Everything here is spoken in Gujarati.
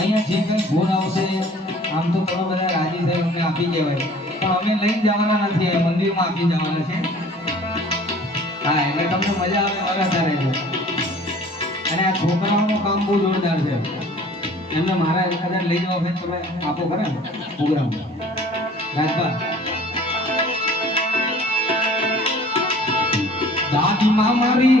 અહીંયા જે કંઈ ભૂલ આવશે, આમ તો તમે બધા રાજી થઈ અમને આપી દેવાય. પણ અમે લઈને જવાના નથી મંદિરમાં આપી જવાના છે. હા, એટલે તમને મજા આવે વગાતા રહેજો અને આ છોકરાઓનું કામ બહુ જોરદાર છે. એમને મારા કદાચ લઈ જવા હોય તમે આપો ખરા પ્રોગ્રામ. રાજભા દાદી મારી